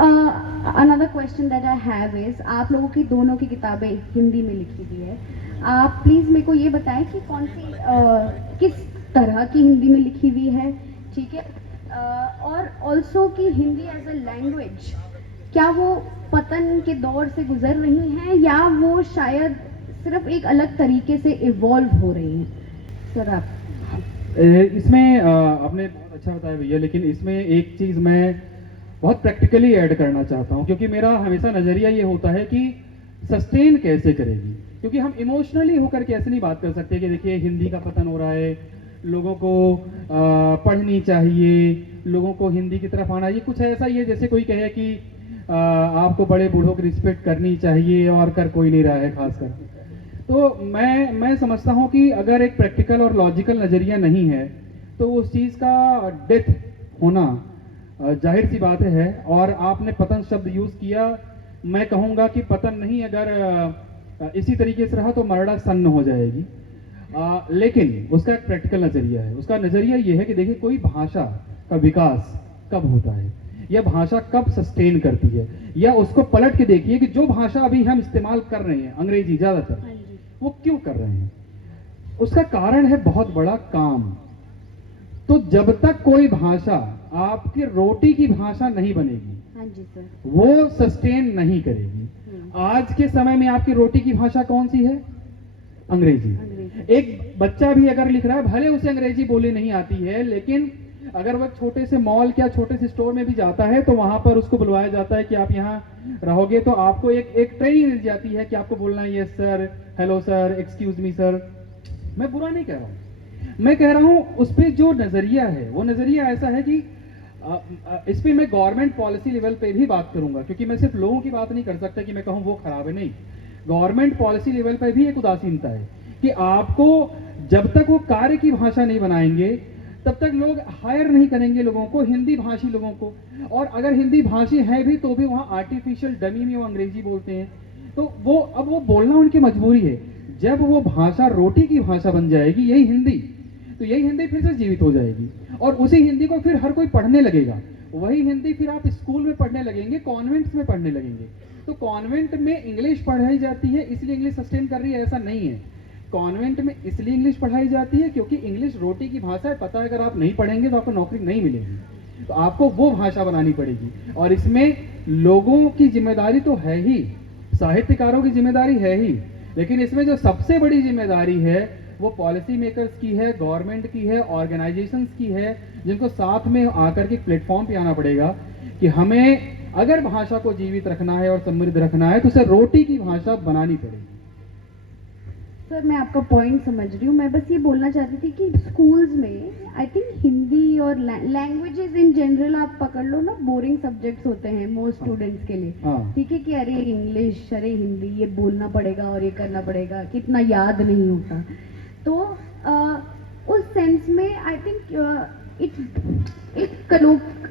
Another question that I have is, आप लोगों की दोनों की किताबें हिंदी में लिखी हुई है, आप प्लीज़ मेरे को ये बताएं कि कौन सी किस तरह की हिंदी में लिखी हुई है, ठीक है? और ऑल्सो कि हिंदी एज अ लैंग्वेज क्या वो पतन के दौर से गुजर रही हैं या वो शायद सिर्फ एक अलग तरीके से इवॉल्व हो रही हैं? सर आप इसमें आपने बहुत अच्छा बताया भैया, लेकिन इसमें एक चीज़ मैं बहुत प्रैक्टिकली ऐड करना चाहता हूँ, क्योंकि मेरा हमेशा नज़रिया ये होता है कि सस्टेन कैसे करेगी, क्योंकि हम इमोशनली होकर के ऐसे नहीं बात कर सकते कि देखिए हिंदी का पतन हो रहा है, लोगों को पढ़नी चाहिए, लोगों को हिंदी की तरफ आना, ये कुछ ऐसा ही है जैसे कोई कहे कि आपको बड़े बूढ़ों की रिस्पेक्ट करनी चाहिए और कर कोई नहीं रहा है खासकर। तो मैं समझता हूँ कि अगर एक प्रैक्टिकल और लॉजिकल नज़रिया नहीं है तो उस चीज़ का डेथ होना जाहिर सी बात है। और आपने पतन शब्द यूज़ किया, मैं कहूँगा कि पतन नहीं, अगर इसी तरीके से रहा तो मरड़ा सन्न हो जाएगी। लेकिन उसका एक प्रैक्टिकल नज़रिया है। उसका नज़रिया ये है कि देखिए कोई भाषा का विकास कब होता है, यह भाषा कब सस्टेन करती है, या उसको पलट के देखिए कि जो भाषा अभी हम इस्तेमाल कर रहे हैं अंग्रेजी ज़्यादातर, वो क्यों कर रहे हैं। उसका कारण है बहुत बड़ा काम। तो जब तक कोई भाषा आपकी रोटी की भाषा नहीं बनेगी, हाँ जी सर, वो सस्टेन नहीं करेगी। आज के समय में आपकी रोटी की भाषा कौन सी है? अंग्रेजी। एक बच्चा भी अगर लिख रहा है, भले उसे अंग्रेजी बोली नहीं आती है, लेकिन अगर वह छोटे से मॉल या छोटे से स्टोर में भी जाता है तो वहां पर उसको बुलवाया जाता है कि आप यहाँ रहोगे, तो आपको एक ट्रेनिंग दी जाती है कि आपको बोलना है yes sir, hello sir, excuse me sir. मैं बुरा नहीं कह रहा हूँ, मैं कह रहा हूँ उस पर जो नजरिया है वो नजरिया ऐसा है कि इस पर मैं गवर्नमेंट पॉलिसी लेवल पे भी बात करूंगा, क्योंकि मैं सिर्फ लोगों की बात नहीं कर सकता कि मैं कहूँ वो खराब है। नहीं, गवर्नमेंट पॉलिसी लेवल पे भी एक उदासीनता है कि आपको जब तक वो कार्य की भाषा नहीं बनाएंगे तब तक लोग हायर नहीं करेंगे लोगों को, हिंदी भाषी लोगों को। और अगर हिंदी भाषी है भी तो भी वहाँ आर्टिफिशियल डमी में वो अंग्रेजी बोलते हैं, तो अब वो बोलना उनकी मजबूरी है। जब वो भाषा रोटी की भाषा बन जाएगी, यही हिंदी, तो यही हिंदी फिर से जीवित हो जाएगी और उसी हिंदी को फिर हर कोई पढ़ने लगेगा। वही हिंदी फिर आप स्कूल में पढ़ने लगेंगे, कॉन्वेंट्स में पढ़ने लगेंगे। तो कॉन्वेंट में इंग्लिश पढ़ाई जाती है इसलिए इंग्लिश सस्टेन कर रही है, ऐसा नहीं है। कॉन्वेंट में इसलिए इंग्लिश पढ़ाई जाती है क्योंकि इंग्लिश रोटी की भाषा है। पता है अगर आप नहीं पढ़ेंगे तो आपको नौकरी नहीं मिलेगी, तो आपको वो भाषा बनानी पड़ेगी। और इसमें लोगों की जिम्मेदारी तो है ही, साहित्यकारों की जिम्मेदारी है ही, लेकिन इसमें जो सबसे बड़ी जिम्मेदारी है वो पॉलिसी मेकर्स की है, गवर्नमेंट की है, ऑर्गेनाइजेशंस की है, जिनको साथ में आकर के प्लेटफॉर्म पे आना पड़ेगा कि हमें अगर भाषा को जीवित रखना है और समृद्ध रखना है तो उसे रोटी की भाषा बनानी पड़ेगी। सर मैं आपका पॉइंट समझ रही हूँ, मैं बस ये बोलना चाहती थी कि स्कूल्स में आई थिंक हिंदी और लैंग्वेजेस इन जनरल आप पकड़ लो ना, बोरिंग सब्जेक्ट्स होते हैं मोस्ट स्टूडेंट्स के लिए, ठीक है, कि अरे इंग्लिश, अरे हिंदी, ये बोलना पड़ेगा और ये करना पड़ेगा, कितना याद नहीं होता। तो उस सेंस में आई थिंक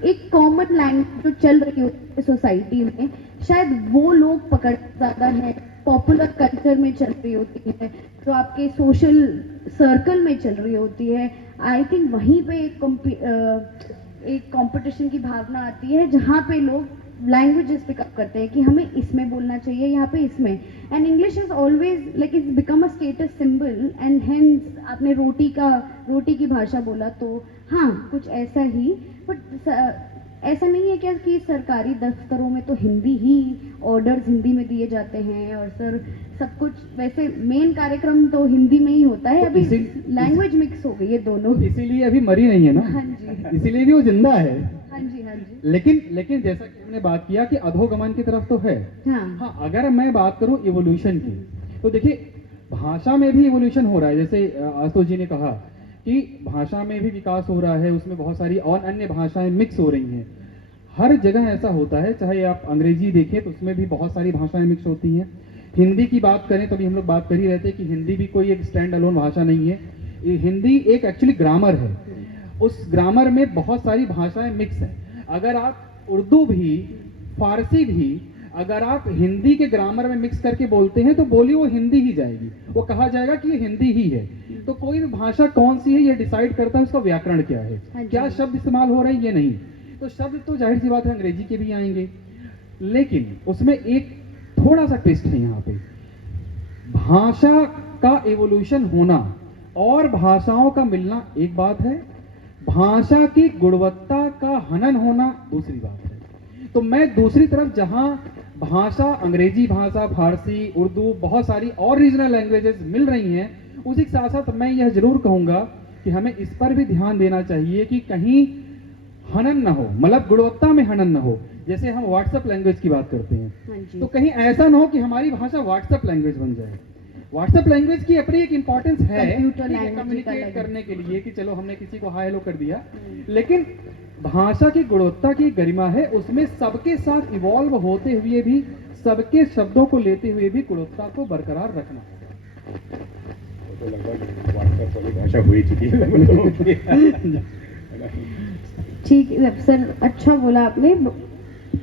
एक कॉमन लैंग्वेज जो चल रही होती है सोसाइटी में, शायद वो लोग पकड़ ज़्यादा है, पॉपुलर कल्चर में चल रही होती है, तो आपके सोशल सर्कल में चल रही होती है। आई थिंक वहीं पे एक कंपटीशन की भावना आती है जहाँ पे लोग लैंग्वेजेस पिकअप करते हैं कि हमें इसमें बोलना चाहिए, यहाँ पे इसमें। And English is always like it's become a status symbol and hence आपने रोटी की भाषा बोला, तो हाँ कुछ ऐसा ही। बट ऐसा नहीं है क्या कि सरकारी दफ्तरों में तो हिंदी ही ऑर्डर्स हिंदी में दिए जाते हैं और सर सब कुछ वैसे मेन कार्यक्रम तो हिंदी में ही होता है, अभी लैंग्वेज मिक्स हो गई है दोनों, इसीलिए अभी मरी नहीं है ना। हाँ जी, इसीलिए भी वो जिंदा है। हाँ जी, हाँ जी। लेकिन जैसा कि हमने बात किया कि अधोगमन की तरफ तो है। हाँ, अगर मैं बात करूं इवोल्यूशन की, तो देखिए भाषा में भी इवोल्यूशन हो रहा है। जैसे आशुतोष जी ने कहा कि भाषा में भी विकास हो रहा है, उसमें बहुत सारी और अन्य भाषाएं मिक्स हो रही हैं। हर जगह ऐसा होता है, चाहे आप अंग्रेजी देखें तो उसमें भी बहुत सारी भाषाएं मिक्स होती हैं। हिंदी की बात करें तो भी हम लोग बात कर ही रहते हैं कि हिंदी भी कोई एक स्टैंड अलोन भाषा नहीं है। हिंदी एक एक्चुअली ग्रामर है, उस ग्रामर में बहुत सारी भाषाएं मिक्स हैं। अगर आप उर्दू भी, फारसी भी अगर आप हिंदी के ग्रामर में मिक्स करके बोलते हैं तो बोलिए वो हिंदी ही जाएगी, वो कहा जाएगा कि ये हिंदी ही है। तो कोई भी भाषा कौन सी है ये डिसाइड करता है उसका व्याकरण क्या है, क्या शब्द इस्तेमाल हो रहे हैं ये नहीं। तो शब्द तो जाहिर सी बात है अंग्रेजी के भी आएंगे, लेकिन उसमें एक थोड़ा सा ट्विस्ट है यहाँ पे। भाषा का एवोल्यूशन होना और भाषाओं का मिलना एक बात है, भाषा की गुणवत्ता का हनन होना दूसरी बात है। तो मैं दूसरी तरफ जहां भाषा, अंग्रेजी भाषा, फारसी, उर्दू, बहुत सारी और रीजनल लैंग्वेजेस मिल रही हैं, उसी के साथ साथ मैं यह जरूर कहूंगा कि हमें इस पर भी ध्यान देना चाहिए कि कहीं हनन ना हो, मतलब गुणवत्ता में हनन ना हो। जैसे हम व्हाट्सएप लैंग्वेज की बात करते हैं, हाँ जी। तो कहीं ऐसा ना हो कि हमारी भाषा व्हाट्सएप लैंग्वेज बन जाए। व्हाट्सएप लैंग्वेज की अपनी एक इंपॉर्टेंस है Computer language का कम्युनिकेट अलग। करने के लिए कि चलो हमने किसी को हाय हेलो कर दिया, लेकिन भाषा की गुणवत्ता की गरिमा है उसमें सबके साथ इवॉल्व होते हुए भी, सबके शब्दों को लेते हुए भी गुणवत्ता को बरकरार रखना होगा। वो तो लगभग व्हाट्सएप वाली भाषा हो ही चुकी है। ठीक है सर, अच्छा बोला आपने।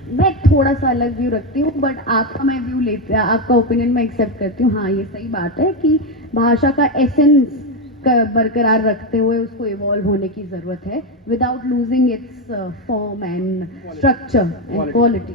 मैं थोड़ा सा अलग व्यू रखती हूँ, बट आपका मैं व्यू लेती, आपका ओपिनियन मैं एक्सेप्ट करती हूँ। हाँ, ये सही बात है कि भाषा का एसेंस बरकरार रखते हुए उसको इवॉल्व होने की जरूरत है, without losing its form and structure and quality.